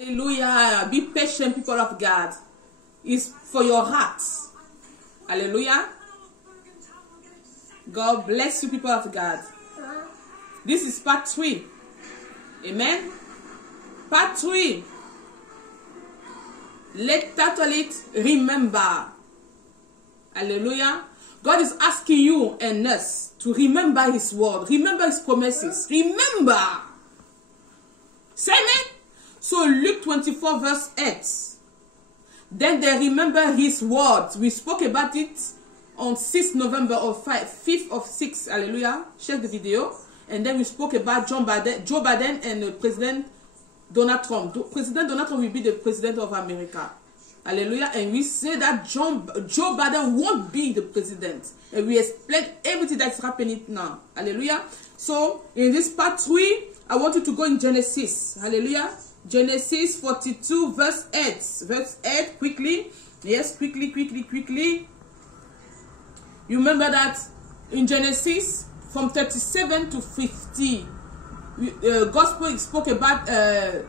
Hallelujah. Be patient, people of God. It's for your heart. Hallelujah. God bless you, people of God. This is part 3. Amen. Part 3. Let's title it Remember. Hallelujah. God is asking you and us to remember His word. Remember His promises. Remember. Say amen. So Luke 24 verse 8. Then they remember His words. We spoke about it on 6th November or 5th of 6. Hallelujah. Check the video. And then we spoke about Joe Biden and President Donald Trump. President Donald Trump will be the president of America. Hallelujah. And we say that Joe Biden won't be the president. And we explain everything that's happening now. Hallelujah. So in this part 3, I want you to go in Genesis. Hallelujah. Genesis 42 verse 8. Verse 8 quickly. Yes, quickly. You remember that in Genesis from 37 to 50. God spoke about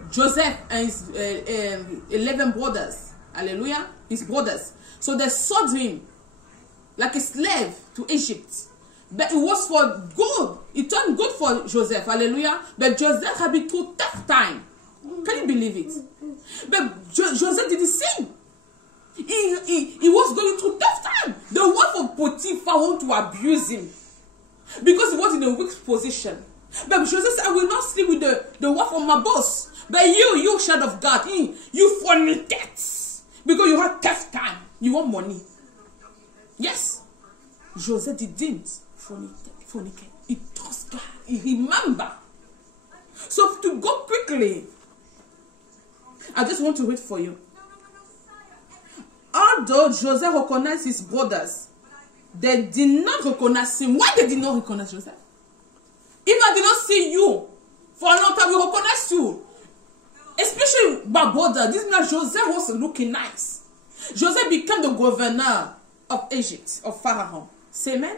Joseph and his 11 brothers. Hallelujah. His brothers. So they sold him like a slave to Egypt. But it was for good. It turned good for Joseph. Hallelujah. But Joseph had been through tough time. Can you believe it? But Joseph did the same. He was going through tough time. The wife of Potiphar wanted to abuse him because he was in a weak position. But Joseph said, I will not sleep with the wife of my boss. But you child of God, you fornicate. Because you had tough time. You want money. Yes. Joseph didn't fornicate. He trusts God. He remember. So to go quickly, I just want to read for you. Although Joseph recognized his brothers, they did not recognize him. Why they did not recognize Joseph? If I did not see you for a long time, we recognize you. Especially my brother. This man Joseph was looking nice. Joseph became the governor of Egypt, of Pharaoh. Say amen.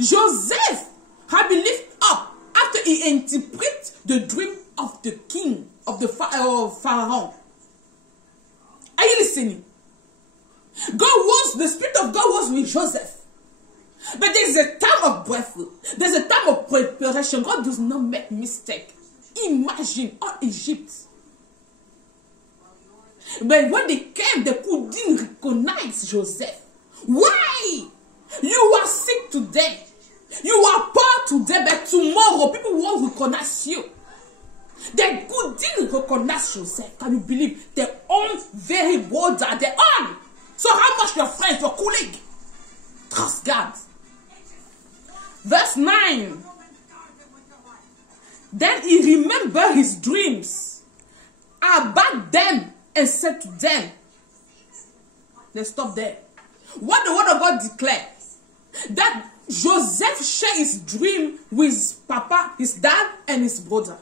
Joseph had been lifted up after he interpreted the dream of the king of the Pharaoh. Are you listening? The Spirit of God was with Joseph. But there's a time of breakthrough. There's a time of preparation. God does not make mistake. Imagine all Egypt. But when they came, they couldn't recognize Joseph. Why? You are sick today. You are poor today, but tomorrow people won't recognize you. They couldn't recognize Joseph. Can you believe? Their own very brother, their own. So how much your friend, your colleague? Trust God. Verse 9. Then he remembered his dreams about them and said to them. Let's stop there. What the word of God declares? That Joseph shared his dream with his papa, his dad, and his brother.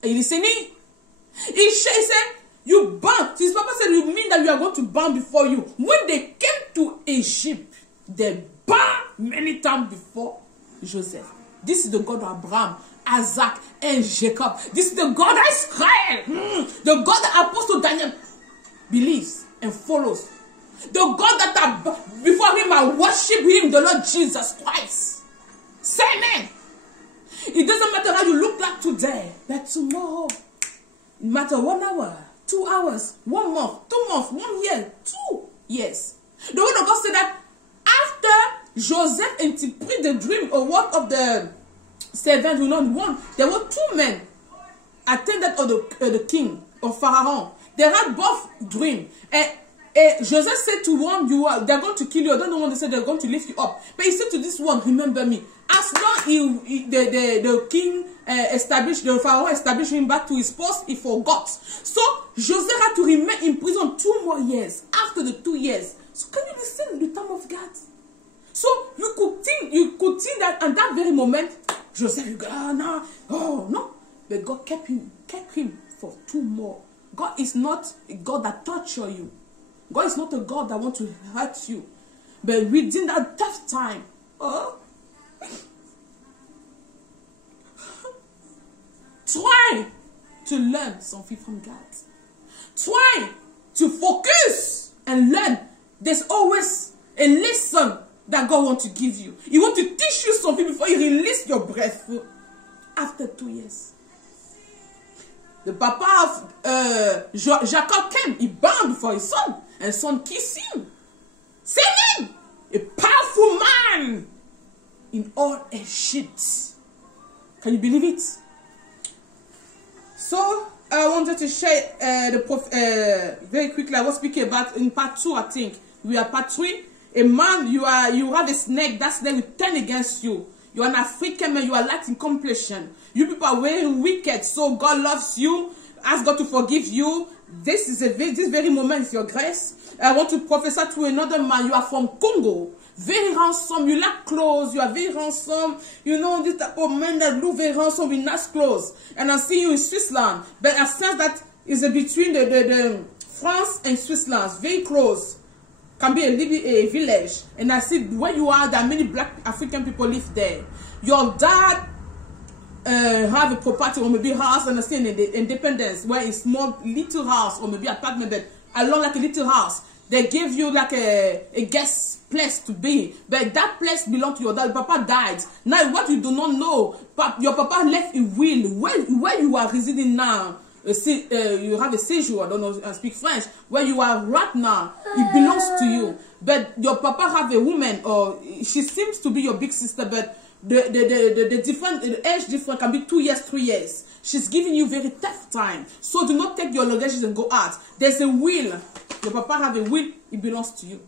Are you listening? He said, you bound. His papa said, you mean that you are going to bound before you. When they came to Egypt, they bound many times before Joseph. This is the God of Abraham, Isaac, and Jacob. This is the God of Israel. The God that Apostle Daniel believes and follows. The God that before him I worship him, the Lord Jesus Christ. Say amen. It doesn't matter how you look like today, but tomorrow, no matter 1 hour, 2 hours, 1 month, 2 months, 1 year, 2 years. The word of God said that after Joseph interpreted the dream or what of the servant who not one, there were 2 men attendant of the king of Pharaoh. They had both dream. Joseph said to one, they're going to kill you. I don't know when they said they're going to lift you up. But he said to this one, remember me. As long the king established, the Pharaoh established him back to his post, he forgot. So Joseph had to remain in prison 2 more years after the 2 years. So can you listen to the time of God? So you could think that at that very moment, Joseph, you go, no. But God kept him for 2 more. God is not a God that tortures you. God is not a God that wants to hurt you. But within that tough time, try to learn something from God. Try to focus and learn. There's always a lesson that God wants to give you. He wants to teach you something before you release your breath. After 2 years. The papa of Jacob came. He bowed before his son. And son kissed him. Same him. A powerful man in all Egypt. Can you believe it? So, I wanted to share very quickly. I was speaking about in part 2, I think. We are part 3. A man, you have a snake. That snake will turn against you. You are an African man. You are lacking completion. You people are very wicked. So God loves you. Ask God to forgive you. This very moment is your grace. I want to prophesy to another man. You are from Congo. Very handsome. You lack clothes. You are very handsome. You know this type of man that look very handsome with nice clothes. And I see you in Switzerland. But I sense that is between the France and Switzerland. Very close. Can be a village. And I see where you are, there are many black African people live there. Your dad have a property or maybe house, and I see in the Independence where it's small little house or maybe apartment, but along like a little house. They give you like a guest place to be, but that place belongs to your dad. Papa died. Now what you do not know, your papa left a will where you are residing now. You have a sejour, I don't know, I speak French, where you are right now, it belongs to you. But your papa have a woman, or she seems to be your big sister, but the age difference can be 2 years, 3 years. She's giving you very tough time. So do not take your luggage and go out. There's a will. Your papa have a will, it belongs to you.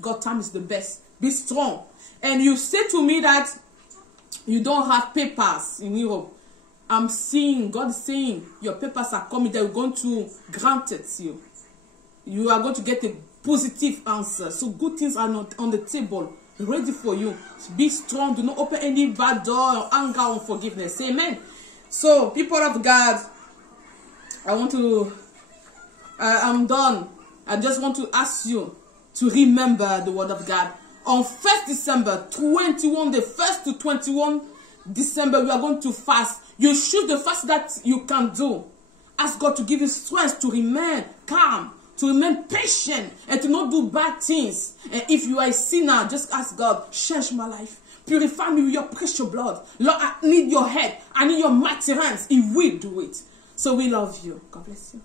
God time is the best. Be strong. And you say to me that you don't have papers in Europe. I'm seeing, God is saying, your papers are coming, they're going to grant it to you. You are going to get a positive answer. So good things are not on the table, ready for you. Be strong, do not open any bad door or anger or unforgiveness. Amen. So, people of God, I'm done. I just want to ask you to remember the word of God. On 1st December, the 1st to 21 December, we are going to fast. You choose the fast that you can do. Ask God to give you strength to remain calm, to remain patient, and to not do bad things. And if you are a sinner, just ask God, change my life. Purify me with your precious blood. Lord, I need your head. I need your mighty hands. He will do it. So we love you. God bless you.